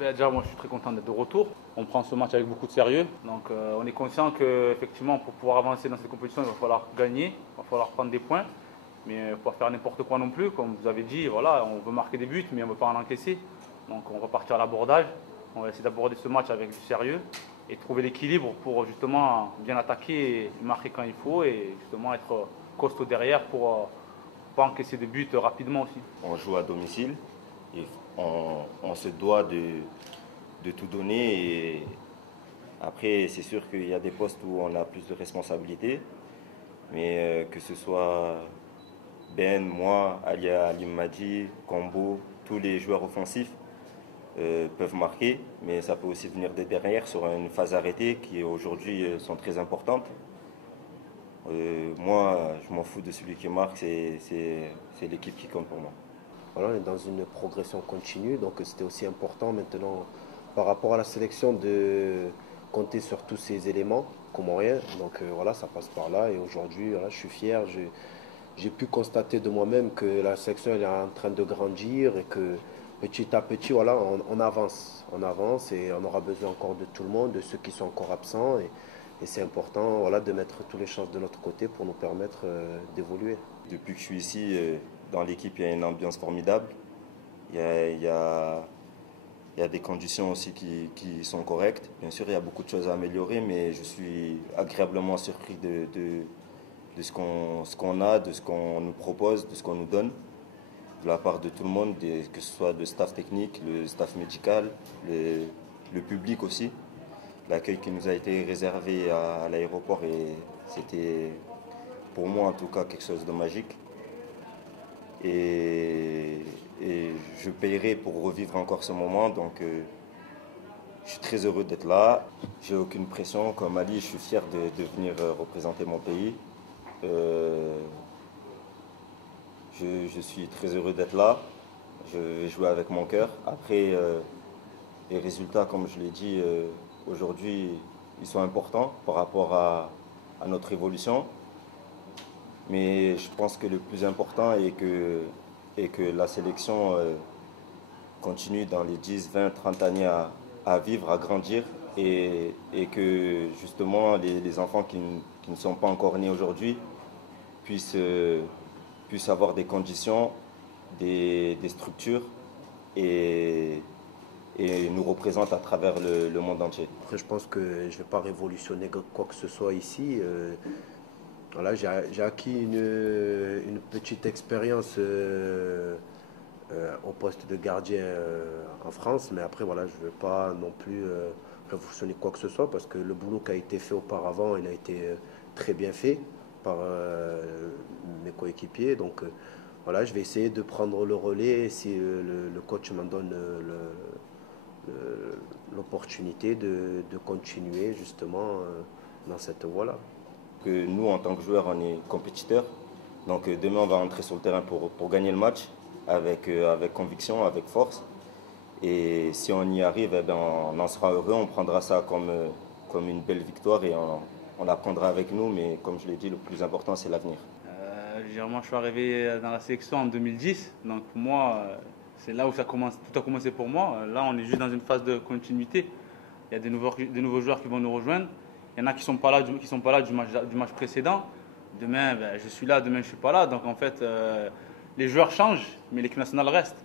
Déjà, moi, je suis très content d'être de retour. On prend ce match avec beaucoup de sérieux. Donc, on est conscient qu'effectivement, pour pouvoir avancer dans cette compétition, il va falloir gagner, il va falloir prendre des points. Mais il ne faut pas faire n'importe quoi non plus. Comme vous avez dit, voilà, on veut marquer des buts, mais on ne veut pas en encaisser. Donc, on va partir à l'abordage. On va essayer d'aborder ce match avec du sérieux et trouver l'équilibre pour justement bien attaquer et marquer quand il faut et justement être costaud derrière pour ne pas encaisser des buts rapidement aussi. On joue à domicile et on se doit de tout donner. Et après, c'est sûr qu'il y a des postes où on a plus de responsabilités, mais que ce soit Ben, moi, Ali Madi, Combo, tous les joueurs offensifs peuvent marquer, mais ça peut aussi venir de derrière sur une phase arrêtée qui aujourd'hui sont très importantes. Moi, je m'en fous de celui qui marque, c'est l'équipe qui compte pour moi. Voilà, on est dans une progression continue, donc c'était aussi important maintenant par rapport à la sélection de compter sur tous ces éléments comoriens. Donc voilà, ça passe par là et aujourd'hui, voilà, je suis fier. J'ai pu constater de moi-même que la sélection elle est en train de grandir et que petit à petit, voilà, on avance et on aura besoin encore de tout le monde, de ceux qui sont encore absents et c'est important, voilà, de mettre toutes les chances de notre côté pour nous permettre d'évoluer. Depuis que je suis ici, dans l'équipe, il y a une ambiance formidable. Il y a des conditions aussi qui sont correctes. Bien sûr, il y a beaucoup de choses à améliorer, mais je suis agréablement surpris de ce qu'on a, de ce qu'on nous propose, de ce qu'on nous donne, de la part de tout le monde, que ce soit le staff technique, le staff médical, le public aussi. L'accueil qui nous a été réservé à l'aéroport, et c'était pour moi en tout cas quelque chose de magique. Et je paierai pour revivre encore ce moment, donc je suis très heureux d'être là. J'ai aucune pression, comme Ali, je suis fier de venir représenter mon pays. Je suis très heureux d'être là. Je vais jouer avec mon cœur. Après, les résultats, comme je l'ai dit, aujourd'hui, ils sont importants par rapport à notre évolution. Mais je pense que le plus important est que la sélection continue dans les 10, 20, 30 années à vivre, à grandir et que justement les enfants qui ne sont pas encore nés aujourd'hui puissent avoir des conditions, des structures et nous représentent à travers le monde entier. Après, je pense que je ne vais pas révolutionner quoi que ce soit ici. Voilà, j'ai acquis une petite expérience au poste de gardien en France, mais après, voilà, je ne veux pas non plus révolutionner quoi que ce soit parce que le boulot qui a été fait auparavant, il a été très bien fait par mes coéquipiers. Donc, voilà, je vais essayer de prendre le relais si le coach m'en donne l'opportunité de continuer justement dans cette voie-là. Que nous, en tant que joueurs, on est compétiteurs. Donc demain, on va rentrer sur le terrain pour gagner le match avec conviction, avec force. Et si on y arrive, eh ben, on en sera heureux, on prendra ça comme une belle victoire et on la prendra avec nous. Mais comme je l'ai dit, le plus important, c'est l'avenir. Moi, je suis arrivé dans la sélection en 2010. Donc pour moi, c'est là où tout a commencé pour moi. Là, on est juste dans une phase de continuité. Il y a des nouveaux joueurs qui vont nous rejoindre. Il y en a qui ne sont pas là du match précédent. Demain, je suis là, demain, je ne suis pas là. Donc, en fait, les joueurs changent, mais l'équipe nationale reste.